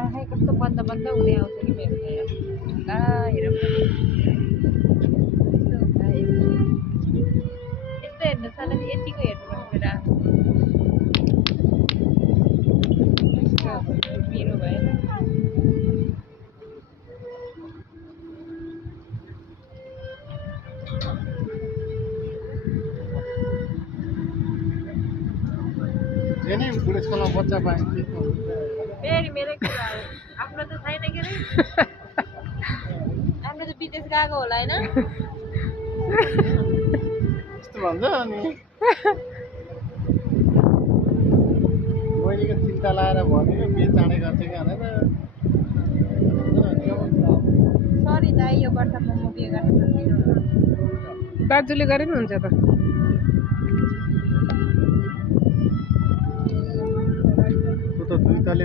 आखै कस्तो बन्द बन्द हुँदै आउँछ कि मेरो त ला हेर यस्तो हेर्नु साला यतिको हेर्नुपर्छ मेरो मेरो भएन नि बुढेसकालमा बच्चा पाइन्छ फेरि मेरै कुरा हो आफ्नो त छैन के रे हाम्रो त विदेश गएको होला होइन यस्तो भन्छ अनि बहिनीको चिन्ता लाएर भनेको बिहे चाँडै गर्छ कि भनेर सरी दाइ यो वर्ष म बिहे गर्न सक्दिनँ दाजुले गरे नि हुन्छ त दुई तले